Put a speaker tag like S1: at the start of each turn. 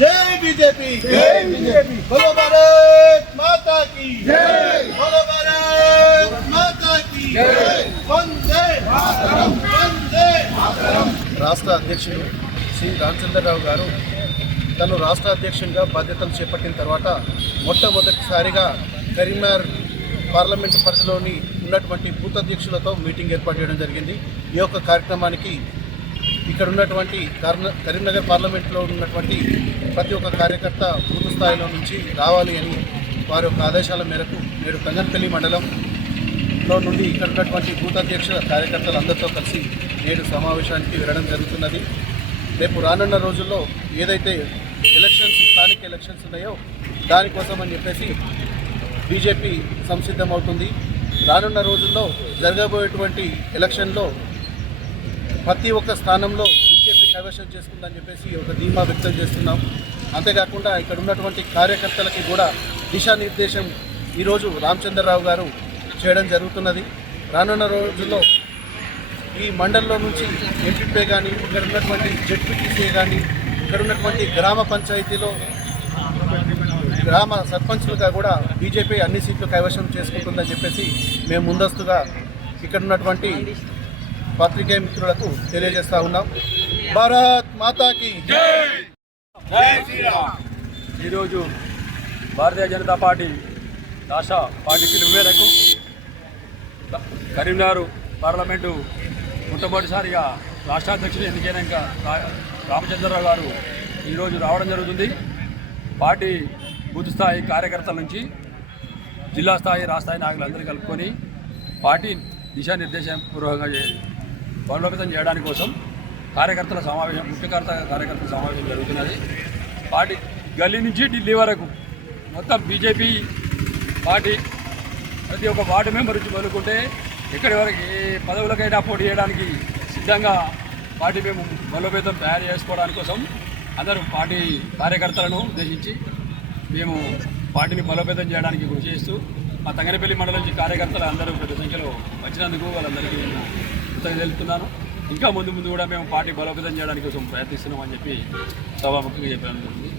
S1: జై బీజేపీ జై బీజేపీ. బోలో భారత్ మాతా జై. బోలో భారత్ మాతా జై. వందే మాతరం వందే మాతరం. రాష్ట్ర అధ్యక్షులు శ్రీ రామచంద్రరావు గారు తను రాష్ట్ర అధ్యక్షునిగా బాధ్యతలు చేపట్టిన తర్వాత మొట్టమొదటిసారిగా కరీంనగర్ పార్లమెంటు పరిధిలోని ఉన్నటువంటి బూత్ అధ్యక్షులతో మీటింగ్ ఏర్పాటు చేయడం జరిగింది. ఈ యొక్క కార్యక్రమానికి ఇక్కడ ఉన్నటువంటి కరీంనగర్ పార్లమెంట్లో ఉన్నటువంటి ప్రతి ఒక్క కార్యకర్త పూర్తి స్థాయిలో నుంచి రావాలి అని వారి యొక్క ఆదేశాల మేరకు నేడు కంగన్పల్లి మండలంలో నుండి ఇక్కడ ఉన్నటువంటి బూత్ అధ్యక్షుల కార్యకర్తలందరితో కలిసి నేడు సమావేశానికి వెళ్ళడం జరుగుతున్నది. రేపు రానున్న రోజుల్లో ఏదైతే ఎలక్షన్స్ స్థానిక ఎలక్షన్స్ ఉన్నాయో దానికోసం అని చెప్పేసి బీజేపీ సంసిద్ధమవుతుంది. రానున్న రోజుల్లో జరగబోయేటువంటి ఎలక్షన్లో ప్రతి ఒక్క స్థానంలో బీజేపీ కైవశం చేసుకుందని చెప్పేసి ఒక ధీమా వ్యక్తం చేస్తున్నాం. అంతేకాకుండా ఇక్కడ ఉన్నటువంటి కార్యకర్తలకి కూడా దిశానిర్దేశం ఈరోజు రామచంద్రరావు గారు చేయడం జరుగుతున్నది. రానున్న రోజుల్లో ఈ మండలంలో నుంచి ఎంపీపీ కానీ ఇక్కడ ఉన్నటువంటి జెడ్పీటీసీ కానీ ఇక్కడ ఉన్నటువంటి గ్రామ పంచాయతీలో గ్రామ సర్పంచ్లుగా కూడా బీజేపీ అన్ని సీట్లు కైవశం చేసుకుంటుందని చెప్పేసి మేము ముందస్తుగా ఇక్కడ ఉన్నటువంటి పాత్రికేయ మిత్రులకు తెలియజేస్తా ఉన్నాం. భారత్ మాతాకి
S2: ఈరోజు భారతీయ జనతా పార్టీ రాష్ట్ర పార్టీ పిలుపు మేరకు కరీంనగర్ పార్లమెంటు మొట్టమొదటిసారిగా రాష్ట్రాధ్యక్షుడు ఎన్నికైనాక రామచంద్రరావు గారు ఈరోజు రావడం జరుగుతుంది. పార్టీ బూత్ స్థాయి కార్యకర్తల నుంచి జిల్లా స్థాయి రాష్ట్రాయి స్థాయి నాయకులందరూ కలుపుకొని పార్టీ దిశానిర్దేశం పూర్వకంగా చే- బలోపేతం చేయడానికి కోసం కార్యకర్తల సమావేశం ముఖ్య కార్యకర్తల సమావేశం జరుగుతున్నది. పార్టీ గల్లీ నుంచి ఢిల్లీ వరకు మొత్తం బీజేపీ పార్టీ ప్రతి ఒక్క వార్డు మెంబర్ నుంచి మొదలుకుంటే ఎక్కడి వరకు ఏ పదవులకైనా పోటీ చేయడానికి సిద్ధంగా పార్టీ మేము బలోపేతం తయారు చేసుకోవడానికి కోసం అందరూ పార్టీ కార్యకర్తలను ఉద్దేశించి మేము పార్టీని బలోపేతం చేయడానికి కృషి చేస్తూ మా తంగనపల్లి మండలం నుంచి కార్యకర్తలు అందరూ పెద్ద సంఖ్యలో వచ్చినందుకు వాళ్ళందరికీ తెలుపుతున్నాను ఇంకా ముందు ముందు కూడా మేము పార్టీ బలోపేతం చేయడానికి కోసం ప్రయత్నిస్తున్నామని చెప్పి సభాముఖంగా ధన్యవాదాలు.